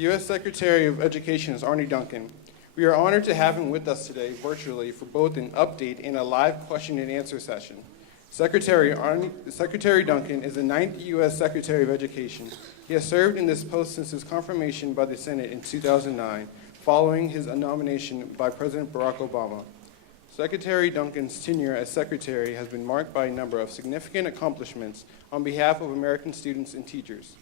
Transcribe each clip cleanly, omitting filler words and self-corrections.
The U.S. Secretary of Education is Arne Duncan. We are honored to have him with us today virtually for both an update and a live question and answer session. Secretary Duncan is the 9th U.S. Secretary of Education. He has served in this post since his confirmation by the Senate in 2009, following his nomination by President Barack Obama. Secretary Duncan's tenure as Secretary has been marked by a number of significant accomplishments on behalf of American students and teachers.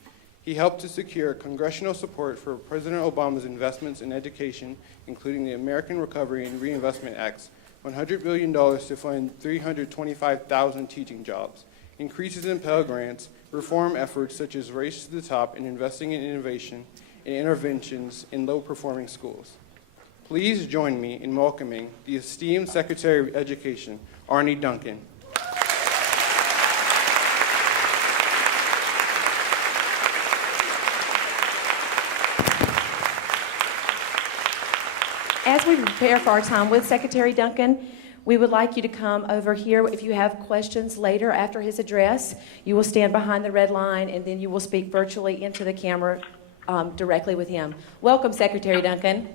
He helped to secure congressional support for President Obama's investments in education, including the American Recovery and Reinvestment Act's $100 billion to fund 325,000 teaching jobs, increases in Pell Grants, reform efforts such as Race to the Top, and investing in innovation and interventions in low-performing schools. Please join me in welcoming the esteemed Secretary of Education, Arne Duncan. As we prepare for our time with Secretary Duncan, we would like you to come over here. If you have questions later after his address, you will stand behind the red line and then you will speak virtually into the camera directly with him. Welcome, Secretary Duncan.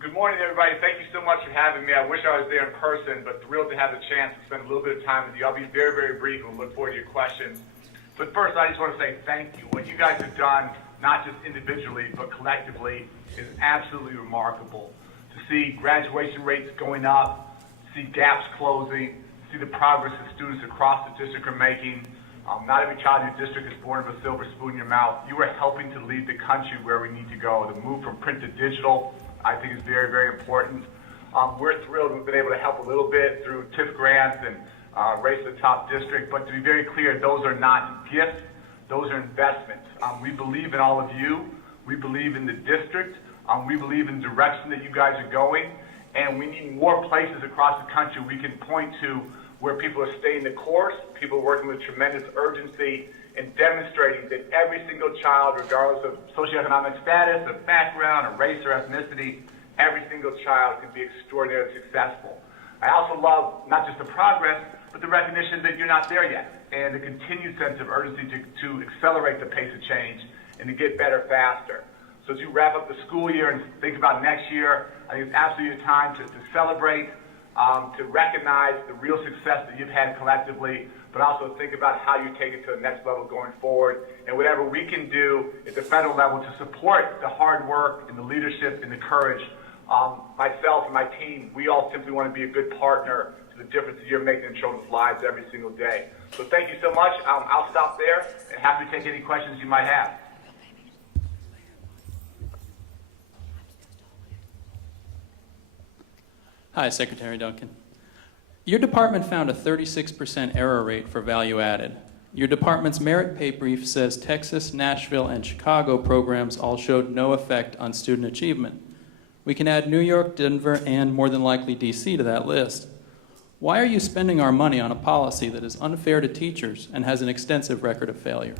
Good morning, everybody. Thank you so much for having me. I wish I was there in person, but thrilled to have the chance to spend a little bit of time with you. I'll be very, very brief and look forward to your questions. But first, I just want to say thank you. What you guys have done, not just individually, but collectively, is absolutely remarkable. To see graduation rates going up, see gaps closing, see the progress that students across the district are making. Not every child in your district is born with a silver spoon in your mouth. You are helping to lead the country where we need to go. The move from print to digital, I think, is very, very important. We're thrilled we've been able to help a little bit through TIF grants and Race to the Top district, but to be very clear, those are not gifts, those are investments. We believe in all of you, we believe in the district, we believe in the direction that you guys are going, and we need more places across the country we can point to where people are staying the course, people are working with tremendous urgency and demonstrating that every single child, regardless of socioeconomic status, of background, or race or ethnicity, every single child can be extraordinarily successful. I also love not just the progress, but the recognition that you're not there yet, and the continued sense of urgency to accelerate the pace of change and to get better faster. So as you wrap up the school year and think about next year, I think it's absolutely a time to celebrate, to recognize the real success that you've had collectively, but also think about how you take it to the next level going forward, and whatever we can do at the federal level to support the hard work and the leadership and the courage. Myself and my team, we all simply want to be a good partner to the difference that you're making in children's lives every single day. So thank you so much. I'll stop there and happy to take any questions you might have. Hi, Secretary Duncan. Your department found a 36% error rate for value added. Your department's merit pay brief says Texas, Nashville, and Chicago programs all showed no effect on student achievement. We can add New York, Denver, and more than likely DC to that list. Why are you spending our money on a policy that is unfair to teachers and has an extensive record of failure?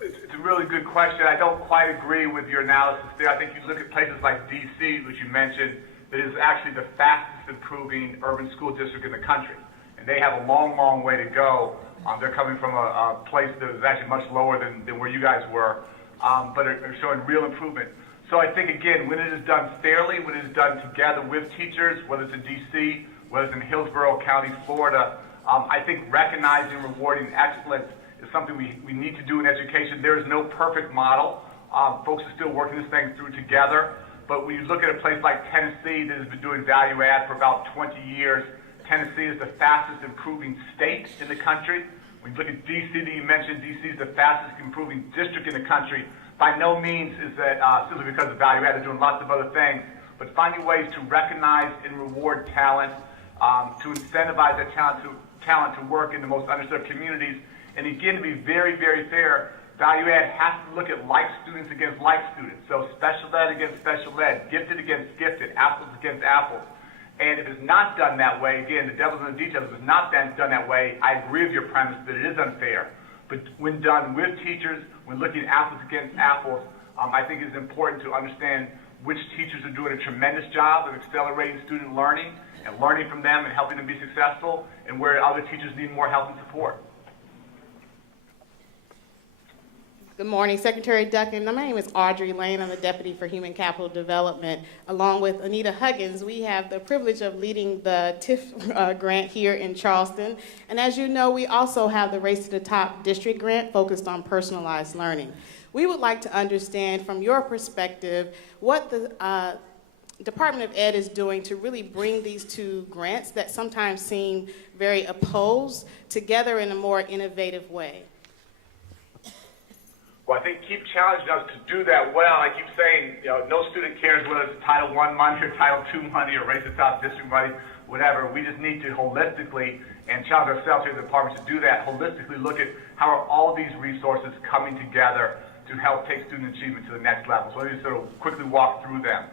It's a really good question. I don't quite agree with your analysis there. I think you look at places like DC, which you mentioned, that is actually the fastest improving urban school district in the country. And they have a long, long way to go. They're coming from a place that is actually much lower than where you guys were, but are showing real improvement. So I think, again, when it is done fairly, when it is done together with teachers, whether it's in D.C., whether it's in Hillsborough County, Florida, I think recognizing and rewarding excellence is something we need to do in education. There is no perfect model. Folks are still working this thing through together. But when you look at a place like Tennessee that has been doing value add for about 20 years, Tennessee is the fastest improving state in the country. When you look at D.C. that you mentioned, D.C. is the fastest improving district in the country. By no means is that simply because of value add. They're doing lots of other things, but finding ways to recognize and reward talent, to incentivize that talent to work in the most underserved communities. And again, to be very, very fair, value add has to look at like students against like students. So special ed against special ed, gifted against gifted, apples against apples. And if it's not done that way, again, the devil's in the details, if it's not done that way, I agree with your premise that it is unfair. But when done with teachers, when looking at apples against apples, I think it's important to understand which teachers are doing a tremendous job of accelerating student learning and learning from them and helping them be successful, and where other teachers need more help and support. Good morning, Secretary Duncan. My name is Audrey Lane. I'm the Deputy for Human Capital Development. Along with Anita Huggins, we have the privilege of leading the TIF grant here in Charleston. And as you know, we also have the Race to the Top district grant focused on personalized learning. We would like to understand from your perspective what the Department of Ed is doing to really bring these two grants that sometimes seem very opposed together in a more innovative way. Well, I think keep challenging us to do that well. I keep saying, no student cares whether it's Title I money or Title II money or Race to the Top district money, whatever. We just need to holistically, and challenge ourselves here at the department to do that, holistically look at how are all these resources coming together to help take student achievement to the next level. So let me sort of quickly walk through them.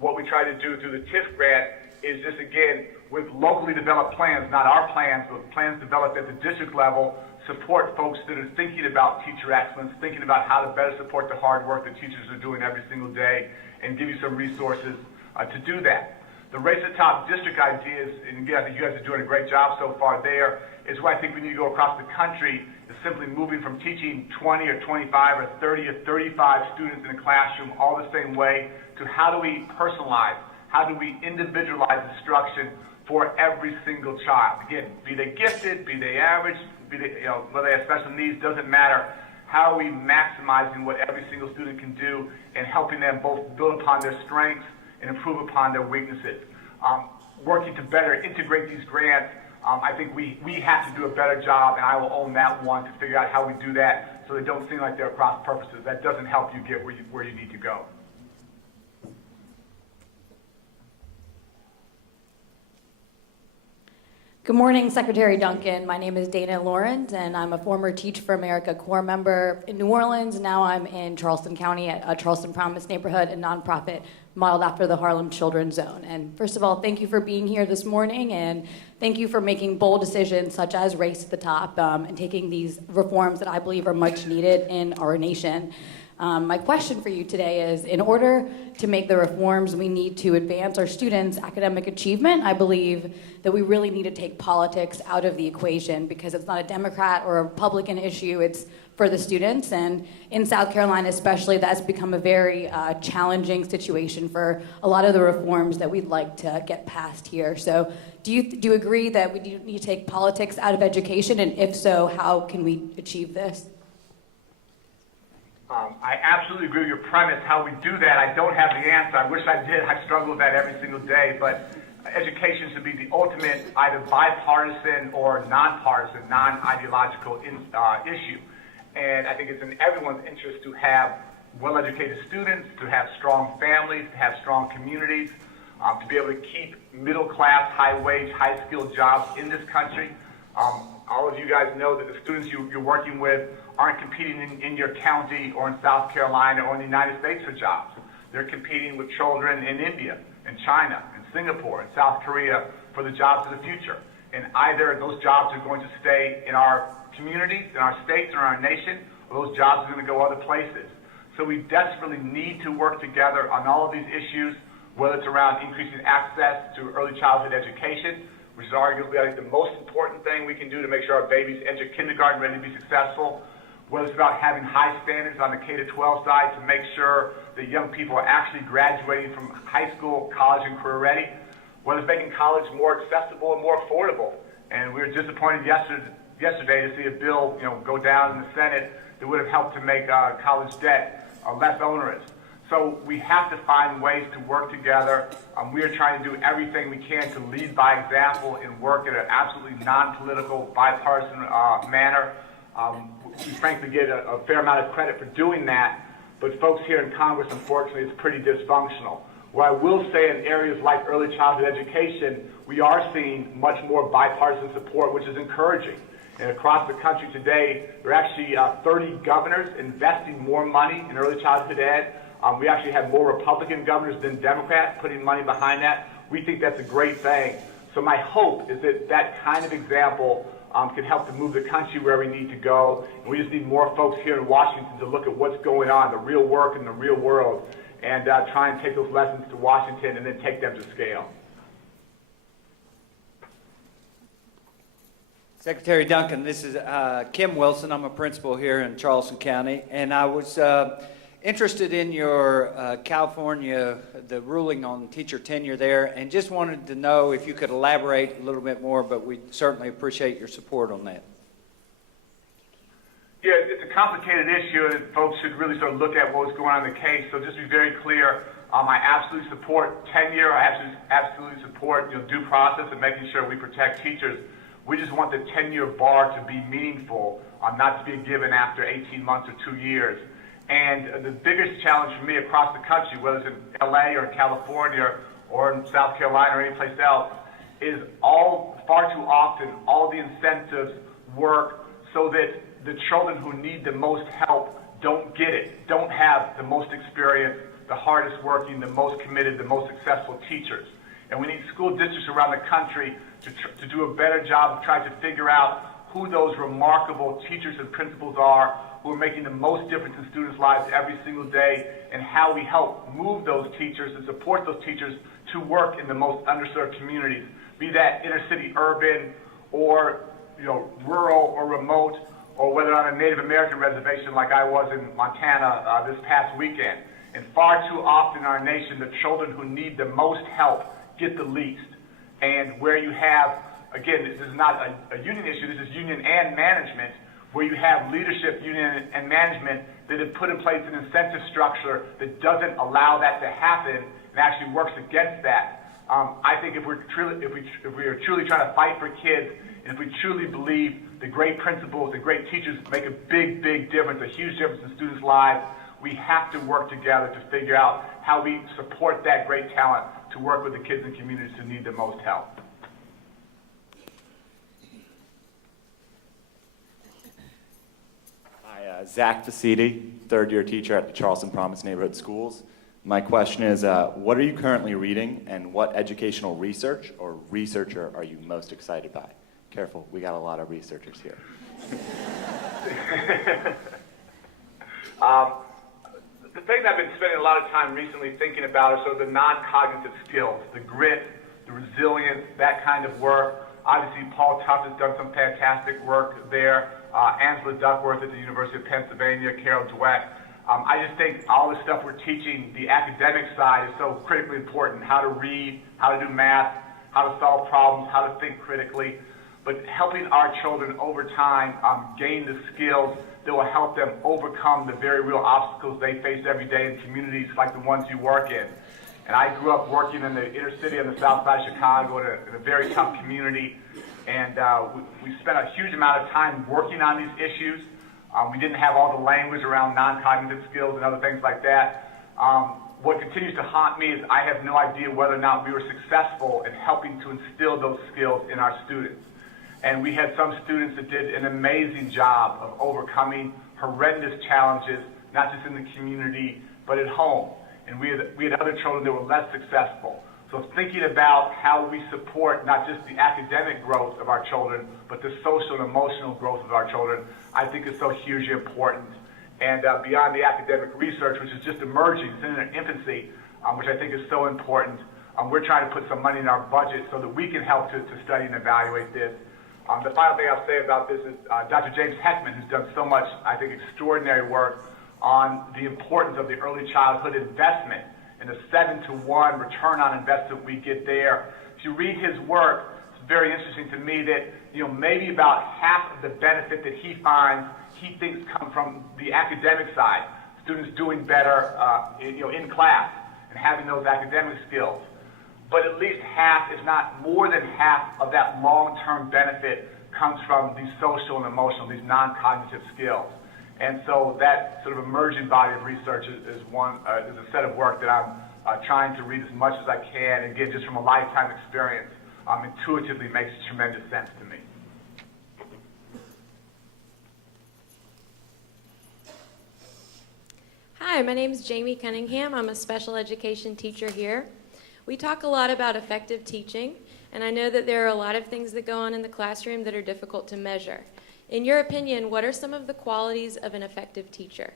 What we try to do through the TIF grant is just, again, with locally developed plans, not our plans, but plans developed at the district level, support folks that are thinking about teacher excellence, thinking about how to better support the hard work that teachers are doing every single day, and give you some resources to do that. The Race to the Top district ideas, and again, I think you guys are doing a great job so far there, is where I think we need to go across the country, is simply moving from teaching 20 or 25 or 30 or 35 students in a classroom all the same way to how do we personalize, how do we individualize instruction for every single child. Again, be they gifted, be they average, whether they have special needs, doesn't matter. How are we maximizing what every single student can do and helping them both build upon their strengths and improve upon their weaknesses? Working to better integrate these grants, I think we have to do a better job, and I will own that one, to figure out how we do that so they don't seem like they're cross purposes. That doesn't help you get where you need to go. Good morning, Secretary Duncan. My name is Dana Lawrence, and I'm a former Teach for America Corps member in New Orleans. Now I'm in Charleston County at a Charleston Promise neighborhood, a nonprofit modeled after the Harlem Children's Zone. And first of all, thank you for being here this morning, and thank you for making bold decisions such as Race to the Top and taking these reforms that I believe are much needed in our nation. My question for you today is, in order to make the reforms we need to advance our students' academic achievement, I believe that we really need to take politics out of the equation, because it's not a Democrat or a Republican issue, it's for the students. And in South Carolina especially, that's become a very challenging situation for a lot of the reforms that we'd like to get passed here. So do you agree that we need to take politics out of education? And if so, how can we achieve this? I absolutely agree with your premise. How we do that, I don't have the answer. I wish I did. I struggle with that every single day. But education should be the ultimate either bipartisan or nonpartisan, non-ideological issue. And I think it's in everyone's interest to have well-educated students, to have strong families, to have strong communities, to be able to keep middle-class, high-wage, high-skilled jobs in this country. All of you guys know that the students you're working with aren't competing in your county or in South Carolina or in the United States for jobs. They're competing with children in India and China and Singapore and South Korea for the jobs of the future. And either those jobs are going to stay in our communities, in our states, or in our nation, or those jobs are going to go other places. So we desperately need to work together on all of these issues, whether it's around increasing access to early childhood education, which is arguably, I think, the most important thing we can do to make sure our babies enter kindergarten ready to be successful, whether it's about having high standards on the K-12 side to make sure that young people are actually graduating from high school, college, and career ready, whether it's making college more accessible and more affordable. And we were disappointed yesterday to see a bill go down in the Senate that would have helped to make college debt less onerous. So we have to find ways to work together. We are trying to do everything we can to lead by example and work in an absolutely non-political, bipartisan manner. We frankly get a fair amount of credit for doing that, but folks here in Congress, unfortunately, it's pretty dysfunctional. What I will say in areas like early childhood education, we are seeing much more bipartisan support, which is encouraging. And across the country today, there are actually 30 governors investing more money in early childhood ed. We actually have more Republican governors than Democrats putting money behind that. We think that's a great thing. So my hope is that that kind of example can help to move the country where we need to go. And we just need more folks here in Washington to look at what's going on, the real work in the real world, and try and take those lessons to Washington and then take them to scale. Secretary Duncan, this is Kim Wilson. I'm a principal here in Charleston County, and I was interested in your California, the ruling on teacher tenure there, and just wanted to know if you could elaborate a little bit more, but we certainly appreciate your support on that. Yeah, it's a complicated issue, and folks should really sort of look at what's going on in the case. So just to be very clear, I absolutely support tenure. I absolutely support due process and making sure we protect teachers. We just want the tenure bar to be meaningful, not to be given after 18 months or 2 years. And the biggest challenge for me across the country, whether it's in LA or in California or in South Carolina or anyplace else, is far too often all the incentives work so that the children who need the most help don't get it, don't have the most experience, the hardest working, the most committed, the most successful teachers. And we need school districts around the country to do a better job of trying to figure out who those remarkable teachers and principals are who are making the most difference in students' lives every single day, and how we help move those teachers and support those teachers to work in the most underserved communities, be that inner city urban or rural or remote, or whether on a Native American reservation like I was in Montana this past weekend. And far too often in our nation, the children who need the most help get the least. And where you have, again, this is not a union issue, this is union and management, where you have leadership, union, and management that have put in place an incentive structure that doesn't allow that to happen and actually works against that. I think if we are truly trying to fight for kids, and if we truly believe the great principals and great teachers make a big, big difference, a huge difference in students' lives, we have to work together to figure out how we support that great talent to work with the kids and communities who need the most help. Hi, Zach Faciti, third-year teacher at the Charleston Promise Neighborhood Schools. My question is, what are you currently reading, and what educational research or researcher are you most excited by? Careful, we got a lot of researchers here. The thing I've been spending a lot of time recently thinking about are sort of the non-cognitive skills, the grit, the resilience, that kind of work. Obviously, Paul Tuff has done some fantastic work there. Angela Duckworth at the University of Pennsylvania, Carol Dweck. I just think all the stuff we're teaching, the academic side, is so critically important. How to read, how to do math, how to solve problems, how to think critically. But helping our children over time gain the skills that will help them overcome the very real obstacles they face every day in communities like the ones you work in. And I grew up working in the inner city on the south side of Chicago in a very tough community. And we spent a huge amount of time working on these issues. We didn't have all the language around non-cognitive skills and other things like that. What continues to haunt me is I have no idea whether or not we were successful in helping to instill those skills in our students. And we had some students that did an amazing job of overcoming horrendous challenges, not just in the community, but at home. And we had other children that were less successful. So thinking about how we support not just the academic growth of our children, but the social and emotional growth of our children, I think is so hugely important. And beyond the academic research, which is just emerging, it's in its infancy, which I think is so important, we're trying to put some money in our budget so that we can help to study and evaluate this. The final thing I'll say about this is Dr. James Heckman, who's done so much, I think, extraordinary work on the importance of the early childhood investment and the 7-to-1 return on investment we get there. If you read his work, it's very interesting to me that maybe about half of the benefit that he finds, he thinks come from the academic side, students doing better in class and having those academic skills. But at least half, if not more than half, of that long-term benefit comes from these social and emotional, these non-cognitive skills. And so that sort of emerging body of research is a set of work that I'm trying to read as much as I can, and again, just from a lifetime experience, intuitively makes tremendous sense to me. Hi, my name is Jamie Cunningham. I'm a special education teacher here. We talk a lot about effective teaching, and I know that there are a lot of things that go on in the classroom that are difficult to measure. In your opinion, what are some of the qualities of an effective teacher?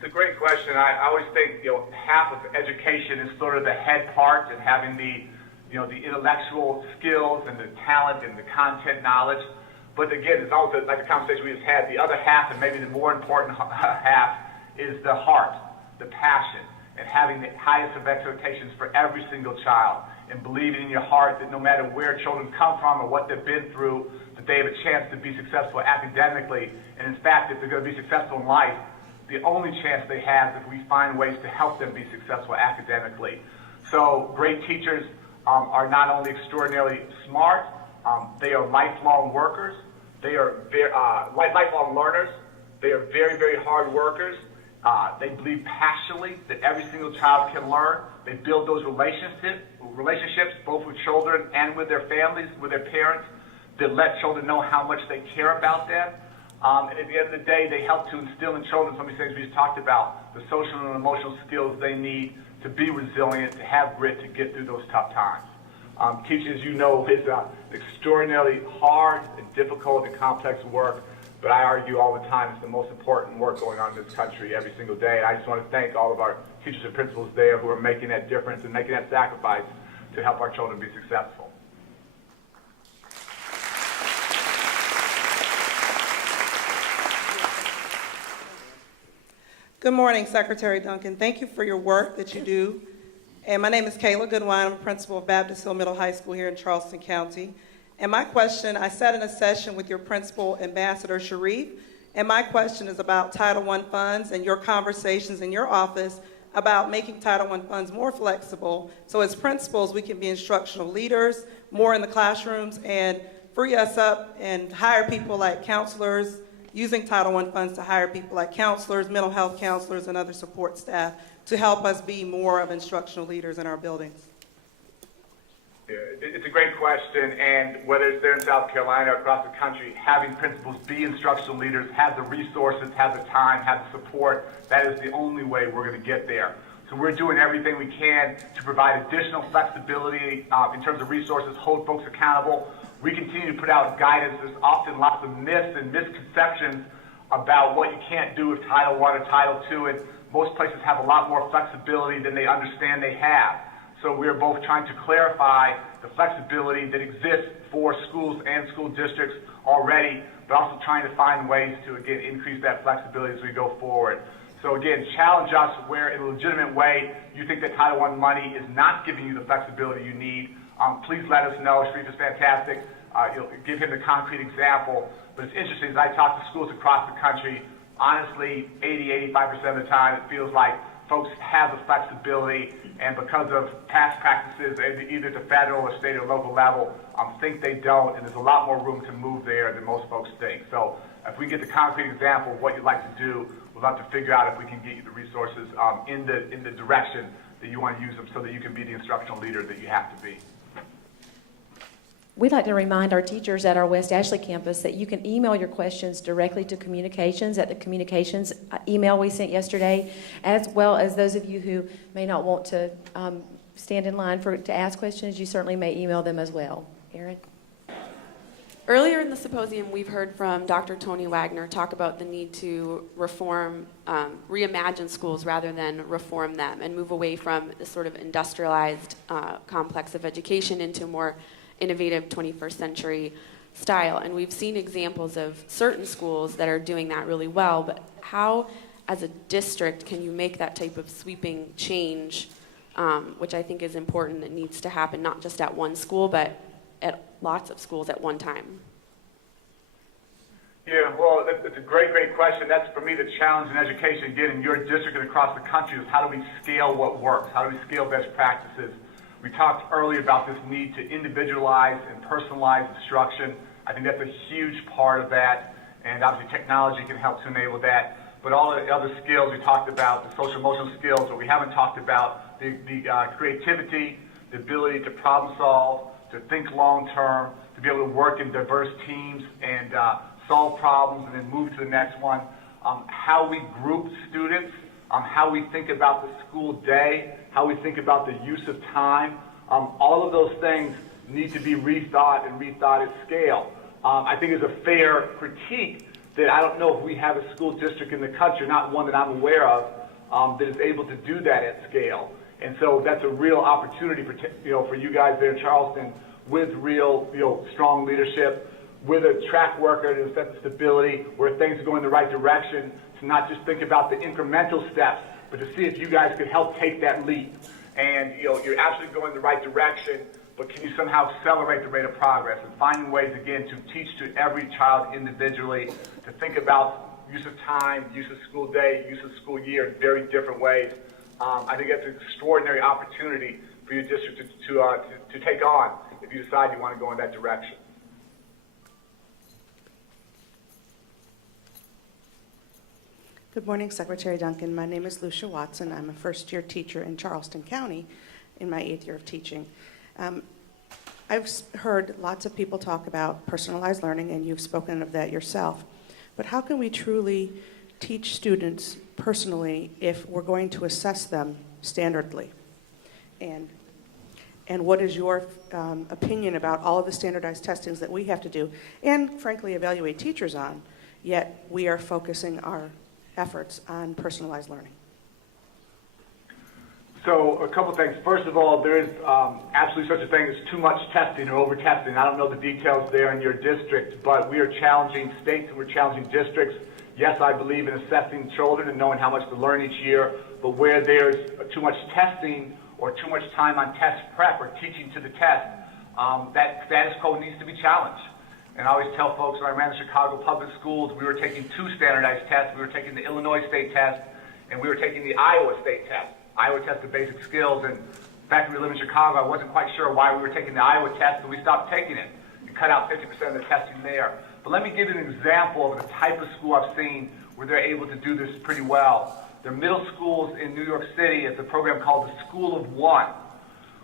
It's a great question. I always think, half of education is sort of the head part and having the intellectual skills and the talent and the content knowledge. But again, it's also like the conversation we just had. The other half, and maybe the more important half, is the heart, the passion, and having the highest of expectations for every single child, and believing in your heart that no matter where children come from or what they've been through, that they have a chance to be successful academically. And in fact, if they're going to be successful in life, the only chance they have is if we find ways to help them be successful academically. So great teachers are not only extraordinarily smart, they are lifelong workers, they are lifelong learners, they are very, very hard workers. They believe passionately that every single child can learn. They build those relationships both with children and with their families, with their parents, that let children know how much they care about them. And at the end of the day, they help to instill in children some of these things we just talked about, the social and emotional skills they need to be resilient, to have grit, to get through those tough times. Teaching, as you know, is extraordinarily hard and difficult and complex work, but I argue all the time it's the most important work going on in this country every single day. And I just want to thank all of our teachers and principals there who are making that difference and making that sacrifice to help our children be successful. Good morning, Secretary Duncan. Thank you for your work that you do. And my name is Kayla Goodwine. I'm a principal of Baptist Hill Middle High School here in Charleston County. And my question, I sat in a session with your principal, Ambassador Sharif, and my question is about Title I funds and your conversations in your office about making Title I funds more flexible. So as principals, we can be instructional leaders, more in the classrooms, and free us up and hire people like counselors, using Title I funds to hire people like counselors, mental health counselors, and other support staff to help us be more of instructional leaders in our buildings. It's a great question, and whether it's there in South Carolina or across the country, having principals be instructional leaders, have the resources, have the time, have the support, that is the only way we're going to get there. So we're doing everything we can to provide additional flexibility in terms of resources, hold folks accountable. We continue to put out guidance. There's often lots of myths and misconceptions about what you can't do with Title I or Title II, and most places have a lot more flexibility than they understand they have. So we're both trying to clarify the flexibility that exists for schools and school districts already, but also trying to find ways to, again, increase that flexibility as we go forward. So again, challenge us where in a legitimate way you think that Title I money is not giving you the flexibility you need. Please let us know. Sharif is fantastic. You'll give him the concrete example. But it's interesting, as I talk to schools across the country, honestly, 80–85% of the time, it feels like folks have the flexibility, and because of past practices, either at the federal or state or local level, think they don't, and there's a lot more room to move there than most folks think. So if we get the concrete example of what you'd like to do, we'll have to figure out if we can get you the resources in the direction that you want to use them so that you can be the instructional leader that you have to be. We'd like to remind our teachers at our West Ashley campus that you can email your questions directly to communications at the communications email we sent yesterday, as well as those of you who may not want to stand in line to ask questions, you certainly may email them as well. Erin? Earlier in the symposium, we've heard from Dr. Tony Wagner talk about the need to reform, reimagine schools rather than reform them, and move away from this sort of industrialized complex of education into more innovative 21st century style. And we've seen examples of certain schools that are doing that really well, but how, as a district, can you make that type of sweeping change, which I think is important, that needs to happen not just at one school, but at lots of schools at one time? Yeah, well, it's a great, great question. That's, for me, the challenge in education, again, in your district and across the country, is how do we scale what works? How do we scale best practices? We talked earlier about this need to individualize and personalize instruction. I think that's a huge part of that, and obviously technology can help to enable that. But all the other skills we talked about, the social emotional skills, but we haven't talked about the creativity, the ability to problem solve, to think long term, to be able to work in diverse teams and solve problems and then move to the next one. How we group students, how we think about the school day, how we think about the use of time. All of those things need to be rethought and rethought at scale. I think it's a fair critique that I don't know if we have a school district in the country, not one that I'm aware of, that is able to do that at scale. And so that's a real opportunity for, for you guys there in Charleston with real, strong leadership, with a track record and a sense of stability where things are going the right direction, to not just think about the incremental steps, but to see if you guys could help take that leap. And, you're absolutely going the right direction, but can you somehow accelerate the rate of progress and finding ways, again, to teach to every child individually, to think about use of time, use of school day, use of school year in very different ways. I think that's an extraordinary opportunity for your district to take on if you decide you want to go in that direction. Good morning, Secretary Duncan. My name is Lucia Watson. I'm a first-year teacher in Charleston County in my 8th year of teaching. I've heard lots of people talk about personalized learning, and you've spoken of that yourself. But how can we truly teach students personally if we're going to assess them standardly? And what is your opinion about all of the standardized testings that we have to do and, frankly, evaluate teachers on, yet we are focusing our efforts on personalized learning? So a couple things. First of all, there is absolutely such a thing as too much testing or over-testing. I don't know the details there in your district, but we are challenging states and we're challenging districts. Yes, I believe in assessing children and knowing how much to learn each year, but where there's too much testing or too much time on test prep or teaching to the test, that status quo needs to be challenged. And I always tell folks, when I ran the Chicago public schools, we were taking 2 standardized tests. We were taking the Illinois state test, and we were taking the Iowa state test. Iowa test of basic skills, and the fact that we live in Chicago, I wasn't quite sure why we were taking the Iowa test, so we stopped taking it and cut out 50% of the testing there. But let me give you an example of the type of school I've seen where they're able to do this pretty well. There are middle schools in New York City. It's a program called the School of One,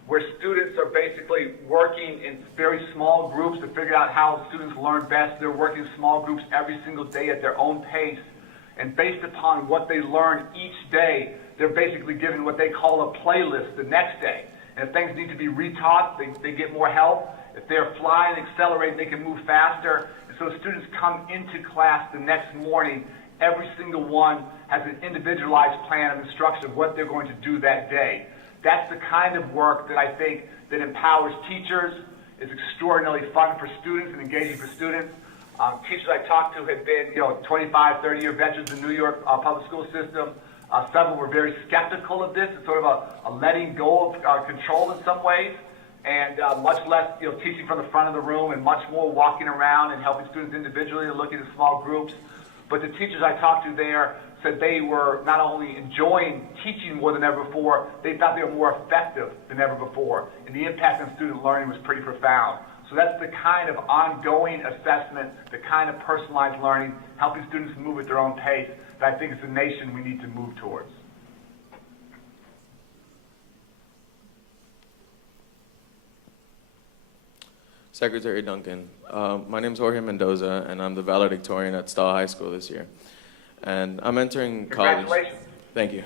where students are basically working in very small groups to figure out how students learn best. They're working in small groups every single day at their own pace. And based upon what they learn each day, they're basically given what they call a playlist the next day. And if things need to be retaught, they get more help. If they're flying, accelerating, they can move faster. And so students come into class the next morning. Every single one has an individualized plan of instruction of what they're going to do that day. That's the kind of work that I think that empowers teachers, is extraordinarily fun for students and engaging for students. Teachers I talked to had been, 25, 30-year veterans in the New York public school system. Several were very skeptical of this. It's sort of a letting go of control in some ways, and much less, teaching from the front of the room and much more walking around and helping students individually and looking at small groups. But the teachers I talked to there said they were not only enjoying teaching more than ever before, they thought they were more effective than ever before. And the impact on student learning was pretty profound. So that's the kind of ongoing assessment, the kind of personalized learning, helping students move at their own pace, that I think as a nation we need to move towards. Secretary Duncan, my name is Jorge Mendoza, and I'm the valedictorian at Stahl High School this year. And I'm entering college. Congratulations. Thank you.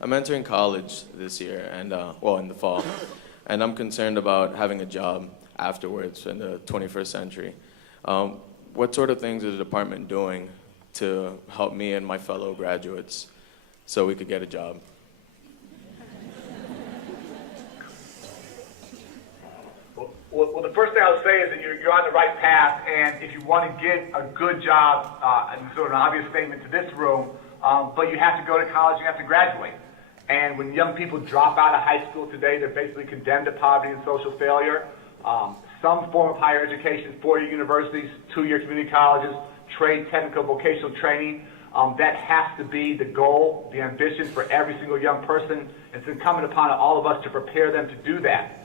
I'm entering college this year, and in the fall. And I'm concerned about having a job afterwards in the 21st century. What sort of things is the department doing to help me and my fellow graduates so we could get a job? Well, the first thing I would say is that you're on the right path, and if you want to get a good job, and sort of an obvious statement to this room, but you have to go to college, you have to graduate. And when young people drop out of high school today, they're basically condemned to poverty and social failure. Some form of higher education, 4-year universities, 2-year community colleges, trade, technical, vocational training, that has to be the goal, the ambition for every single young person. It's incumbent upon all of us to prepare them to do that.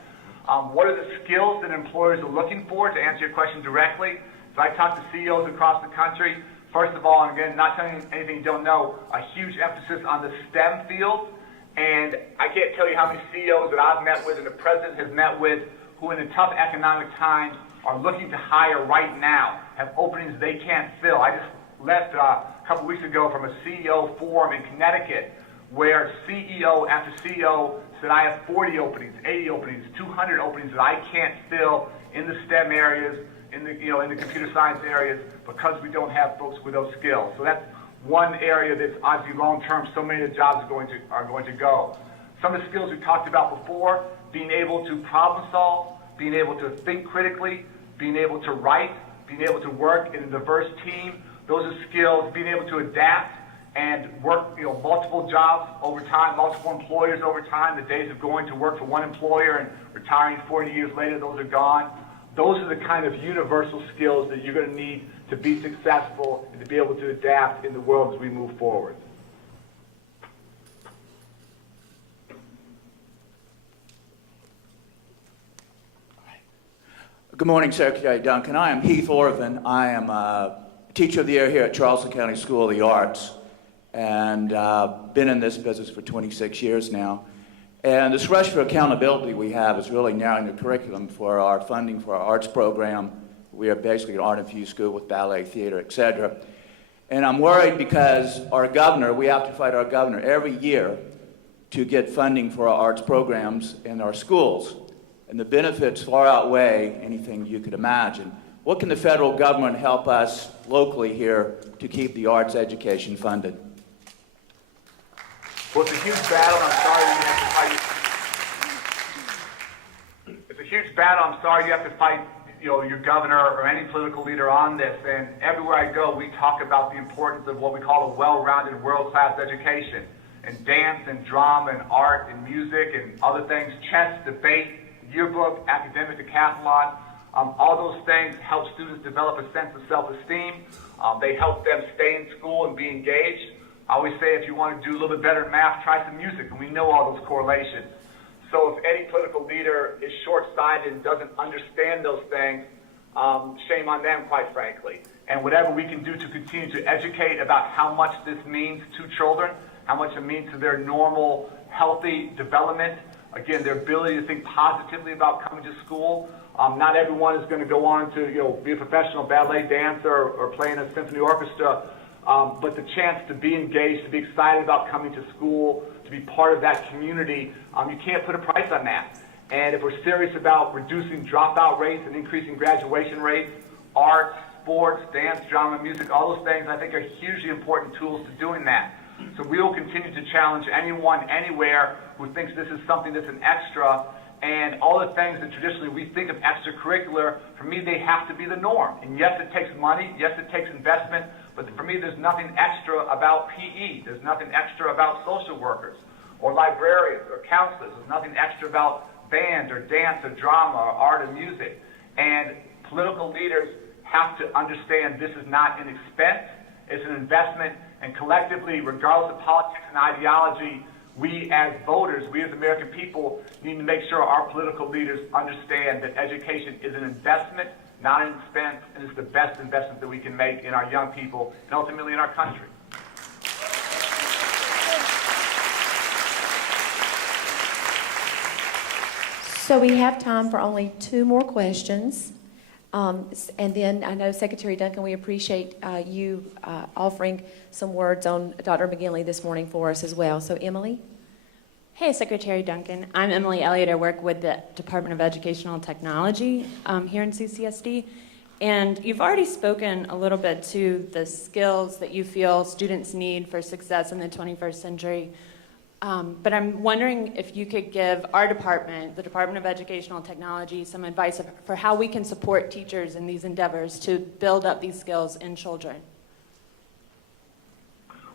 What are the skills that employers are looking for, to answer your question directly? So I talk to CEOs across the country. First of all, and again, not telling you anything you don't know, a huge emphasis on the STEM field. And I can't tell you how many CEOs that I've met with and the president has met with who in the tough economic times are looking to hire right now, have openings they can't fill. I just left a couple weeks ago from a CEO forum in Connecticut where CEO after CEO said, I have 40 openings, 80 openings, 200 openings that I can't fill in the STEM areas, in the computer science areas, because we don't have folks with those skills. So that's one area that's obviously long-term. So many of the jobs are going to go. Some of the skills we talked about before, being able to problem solve, being able to think critically, being able to write, being able to work in a diverse team. Those are skills, being able to adapt and work, multiple jobs over time, multiple employers over time. The days of going to work for one employer and retiring 40 years later, those are gone. Those are the kind of universal skills that you're going to need to be successful and to be able to adapt in the world as we move forward. Good morning, Secretary Duncan. I am Heath Orvin. I am Teacher of the Year here at Charleston County School of the Arts, and been in this business for 26 years now. And this rush for accountability we have is really narrowing the curriculum for our funding for our arts program. We are basically an art-infused school with ballet, theater, etc. And I'm worried because our governor, we have to fight our governor every year to get funding for our arts programs in our schools. And the benefits far outweigh anything you could imagine. What can the federal government help us locally here to keep the arts education funded? Well, it's a huge battle, and I'm sorry you have to fight. It's a huge battle. I'm sorry you have to fight, your governor or any political leader on this. And everywhere I go, we talk about the importance of what we call a well-rounded, world-class education, and dance and drama and art and music and other things, chess, debate, yearbook, academic decathlon. All those things help students develop a sense of self-esteem. They help them stay in school and be engaged. I always say if you want to do a little bit better in math, try some music, and we know all those correlations. So if any political leader is short-sighted and doesn't understand those things, shame on them, quite frankly. And whatever we can do to continue to educate about how much this means to children, how much it means to their normal, healthy development, again, their ability to think positively about coming to school. Not everyone is going to go on to be a professional ballet dancer or play in a symphony orchestra, but the chance to be engaged, to be excited about coming to school, to be part of that community, you can't put a price on that. And if we're serious about reducing dropout rates and increasing graduation rates, arts, sports, dance, drama, music, all those things I think are hugely important tools to doing that. So we will continue to challenge anyone, anywhere, who thinks this is something that's an extra. And all the things that traditionally we think of extracurricular, for me, they have to be the norm. And yes, it takes money. Yes, it takes investment. But for me, there's nothing extra about PE. There's nothing extra about social workers or librarians or counselors. There's nothing extra about band or dance or drama or art or music. And political leaders have to understand this is not an expense. It's an investment. And collectively, regardless of politics and ideology, we as voters, we as American people, need to make sure our political leaders understand that education is an investment, not an expense, and it's the best investment that we can make in our young people and ultimately in our country. So we have time for only 2 more questions. And then I know, Secretary Duncan, we appreciate you offering some words on Dr. McGinley this morning for us as well. So Emily? Hey, Secretary Duncan. I'm Emily Elliott. I work with the Department of Educational Technology here in CCSD. And you've already spoken a little bit to the skills that you feel students need for success in the 21st century. But I'm wondering if you could give our department, the Department of Educational Technology, some advice for how we can support teachers in these endeavors to build up these skills in children.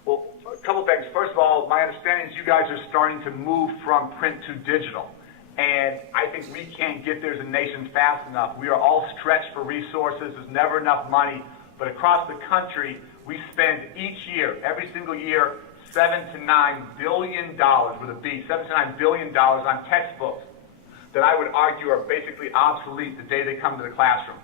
Well, a couple things. First of all, my understanding is you guys are starting to move from print to digital. And I think we can't get there as a nation fast enough. We are all stretched for resources. There's never enough money. But across the country, we spend each year, every single year, $7 to $9 billion with a B, $7 to $9 billion on textbooks that I would argue are basically obsolete the day they come to the classroom.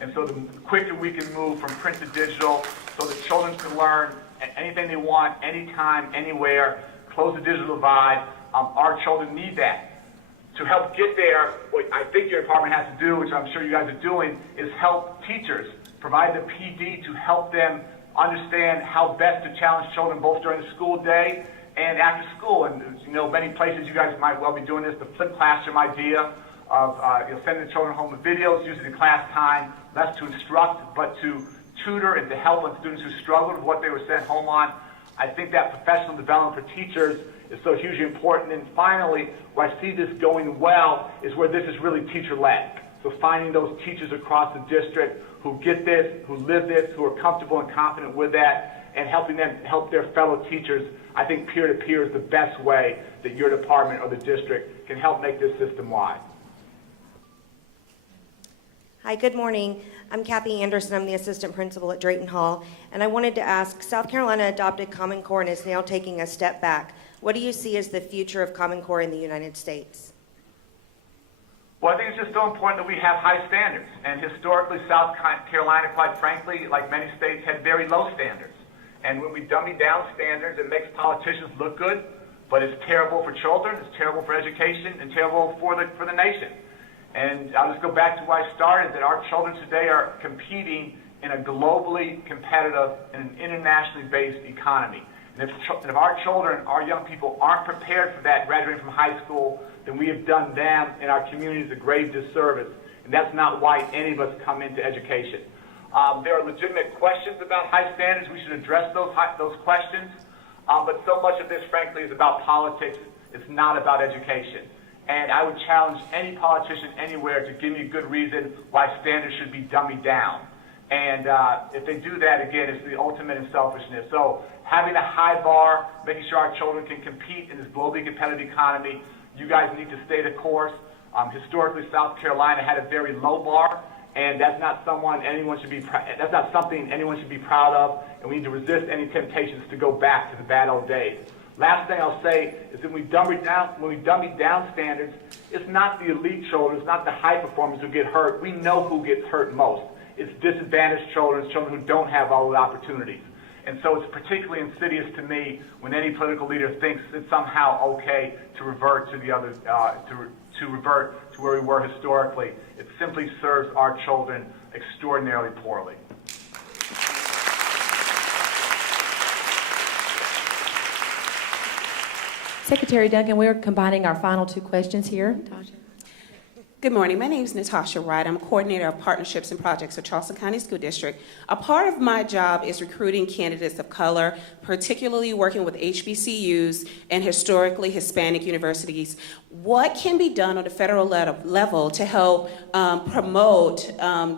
And so the quicker we can move from print to digital so that children can learn anything they want, anytime, anywhere, close the digital divide, our children need that. To help get there, what I think your department has to do, which I'm sure you guys are doing, is help teachers, provide the PD to help them understand how best to challenge children both during the school day and after school. And many places you guys might well be doing this, the flipped classroom idea of sending the children home with videos, using the class time, less to instruct, but to tutor and to help on students who struggled with what they were sent home on. I think that professional development for teachers is so hugely important. And finally, where I see this going well is where this is really teacher-led. So finding those teachers across the district who get this, who live this, who are comfortable and confident with that, and helping them help their fellow teachers. I think peer-to-peer is the best way that your department or the district can help make this system-wide. Hi, good morning. I'm Kathy Anderson. I'm the assistant principal at Drayton Hall. And I wanted to ask, South Carolina adopted Common Core and is now taking a step back. What do you see as the future of Common Core in the United States? Well, I think it's just so important that we have high standards. And historically, South Carolina, quite frankly, like many states, had very low standards. And when we dummy down standards, it makes politicians look good, but it's terrible for children, it's terrible for education, and terrible for the nation. And I'll just go back to where I started, that our children today are competing in a globally competitive and an internationally based economy. And if our children, our young people, aren't prepared for that graduating from high school, then we have done them and our communities a grave disservice. And that's not why any of us come into education. There are legitimate questions about high standards. We should address those questions. But so much of this, frankly, is about politics. It's not about education. And I would challenge any politician anywhere to give me a good reason why standards should be dummied down. And if they do that, again, it's the ultimate in selfishness. So having a high bar, making sure our children can compete in this globally competitive economy, you guys need to stay the course. Historically, South Carolina had a very low bar, and that's not something anyone should be proud of, and we need to resist any temptations to go back to the bad old days. Last thing I'll say is that when we dummy down standards, it's not the elite children, it's not the high performers who get hurt. We know who gets hurt most. It's disadvantaged children, it's children who don't have all the opportunities. And so it's particularly insidious to me when any political leader thinks it's somehow okay to revert to the other, to revert to where we were historically. It simply serves our children extraordinarily poorly. Secretary Duncan, we're combining our final two questions here. Good morning. My name is Natasha Wright. I'm a coordinator of partnerships and projects for Charleston County School District. A part of my job is recruiting candidates of color, particularly working with HBCUs and historically Hispanic universities. What can be done on the federal level to help promote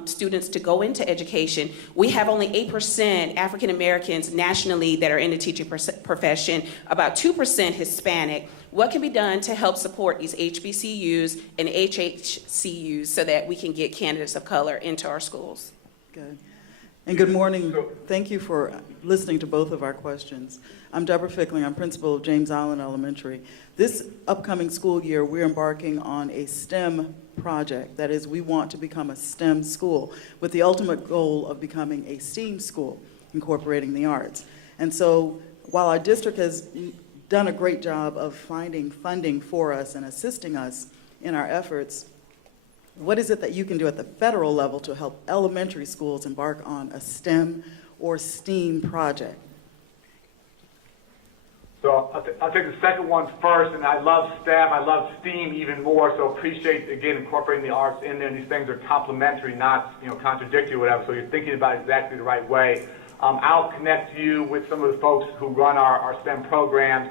students to go into education? We have only 8% African Americans nationally that are in the teaching profession, about 2% Hispanic. What can be done to help support these HBCUs and HHCUs so that we can get candidates of color into our schools? Good. And good morning. Thank you for listening to both of our questions. I'm Deborah Fickling. I'm principal of James Island Elementary. This upcoming school year, we're embarking on a STEM project. That is, we want to become a STEM school with the ultimate goal of becoming a STEAM school, incorporating the arts. And so while our district has done a great job of finding funding for us and assisting us in our efforts, what is it that you can do at the federal level to help elementary schools embark on a STEM or STEAM project? So I'll take the second one first, and I love STEM, I love STEAM even more, so appreciate, again, incorporating the arts in there, and these things are complementary, not contradictory or whatever, so you're thinking about it exactly the right way. I'll connect you with some of the folks who run our STEM programs.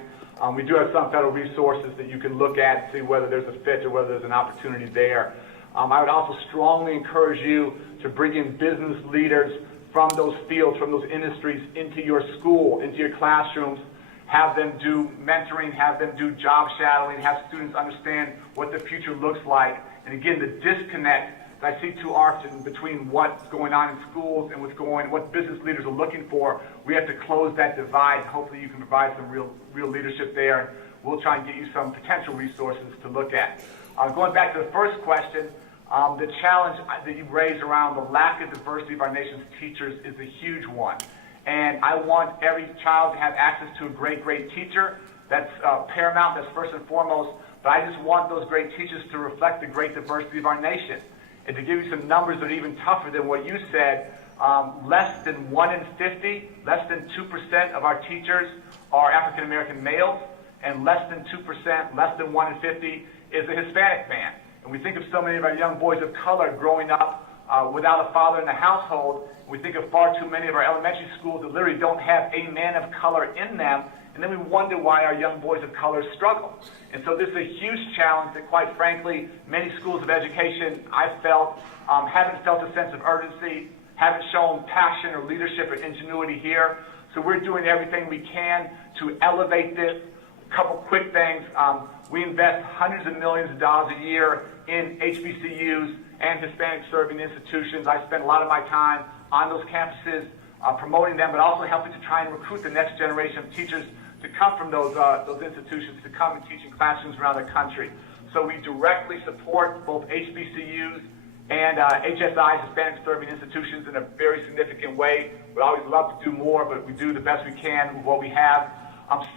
We do have some federal resources that you can look at and see whether there's a fit or whether there's an opportunity there. I would also strongly encourage you to bring in business leaders from those fields, from those industries into your school, into your classrooms. Have them do mentoring, have them do job shadowing, have students understand what the future looks like. And again, the disconnect that I see too often between what's going on in schools and what business leaders are looking for, we have to close that divide. Hopefully you can provide some real leadership there. We'll try and get you some potential resources to look at. Going back to the first question, the challenge that you raised around the lack of diversity of our nation's teachers is a huge one. And I want every child to have access to a great teacher. That's paramount, that's first and foremost. But I just want those great teachers to reflect the great diversity of our nation. And to give you some numbers that are even tougher than what you said, less than 1 in 50, less than 2% of our teachers are African American males, and less than 2%, less than 1 in 50 is a Hispanic man. And we think of so many of our young boys of color growing up without a father in the household. We think of far too many of our elementary schools that literally don't have a man of color in them, and then we wonder why our young boys of color struggle. And so this is a huge challenge that, quite frankly, many schools of education, I felt, haven't felt a sense of urgency, haven't shown passion or leadership or ingenuity here. So we're doing everything we can to elevate this. A couple quick things. We invest hundreds of millions of dollars a year in HBCUs and Hispanic serving institutions. I spend a lot of my time on those campuses promoting them, but also helping to try and recruit the next generation of teachers to come from those institutions, to come and teach in classrooms around the country. So we directly support both HBCUs and HSIs, Hispanic serving institutions, in a very significant way. We'd always love to do more, but we do the best we can with what we have.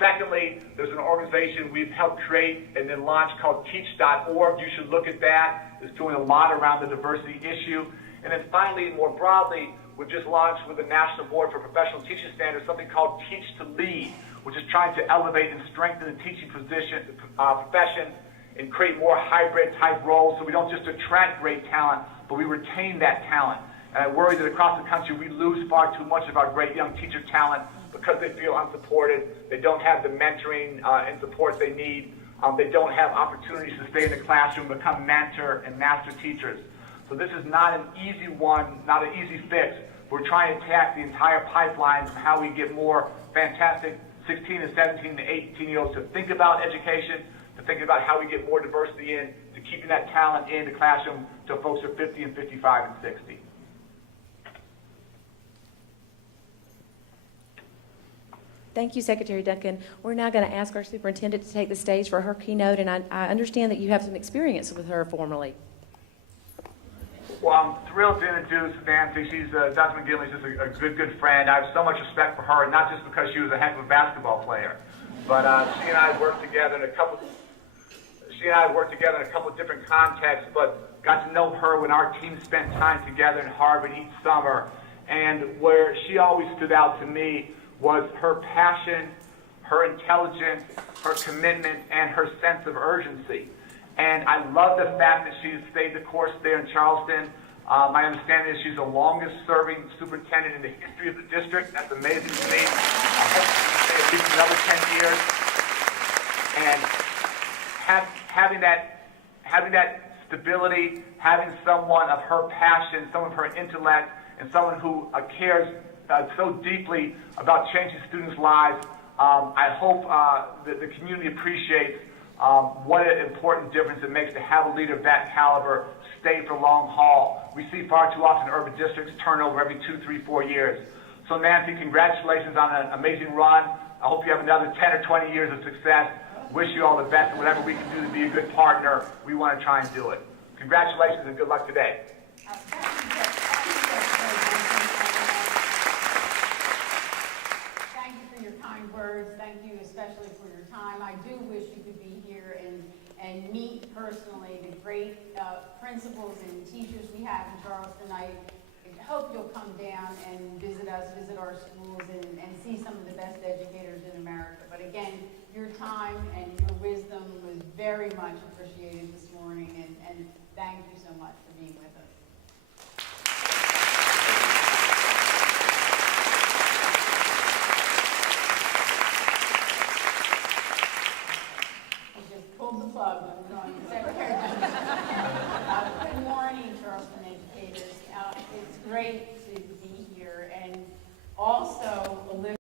Secondly, there's an organization we've helped create and then launch called Teach.org. You should look at that. It's doing a lot around the diversity issue. And then finally, more broadly, we've just launched with the National Board for Professional Teaching Standards something called Teach to Lead, which is trying to elevate and strengthen the teaching profession and create more hybrid type roles so we don't just attract great talent, but we retain that talent. And I worry that across the country we lose far too much of our great young teacher talent because they feel unsupported, they don't have the mentoring and support they need, they don't have opportunities to stay in the classroom, become mentor and master teachers. So this is not an easy one, not an easy fix. We're trying to attack the entire pipeline of how we get more fantastic 16 and 17 and 18-year-olds to think about education, to think about how we get more diversity in, to keeping that talent in the classroom till folks are 50 and 55 and 60. Thank you, Secretary Duncan. We're now going to ask our superintendent to take the stage for her keynote, and I understand that you have some experience with her formerly. Well, I'm thrilled to introduce Nancy. Dr. McGinley's just a good friend. I have so much respect for her, not just because she was a heck of a basketball player, but she and I worked together in a couple of different contexts, but got to know her when our team spent time together in Harvard each summer. And where she always stood out to me was her passion, her intelligence, her commitment, and her sense of urgency. And I love the fact that she's stayed the course there in Charleston. My understanding is she's the longest serving superintendent in the history of the district. That's amazing to me. I hope she can stay at least another 10 years. And having that stability, having someone of her passion, someone of her intellect, and someone who cares so deeply about changing students' lives, I hope that the community appreciates what an important difference it makes to have a leader of that caliber stay for long haul. We see far too often urban districts turnover every 2, 3, 4 years. So Nancy, congratulations on an amazing run. I hope you have another 10 or 20 years of success. Wish you all the best, and whatever we can do to be a good partner, we want to try and do it. Congratulations and good luck today. Thank you for your kind words. Thank you especially for your time. I do wish you could be here and meet personally the great principals and teachers we have in Charleston. I hope you'll come down and visit us, visit our schools, and see some of the best educators in America. But again, your time and your wisdom was very much appreciated this morning, and thank you so much for being with us.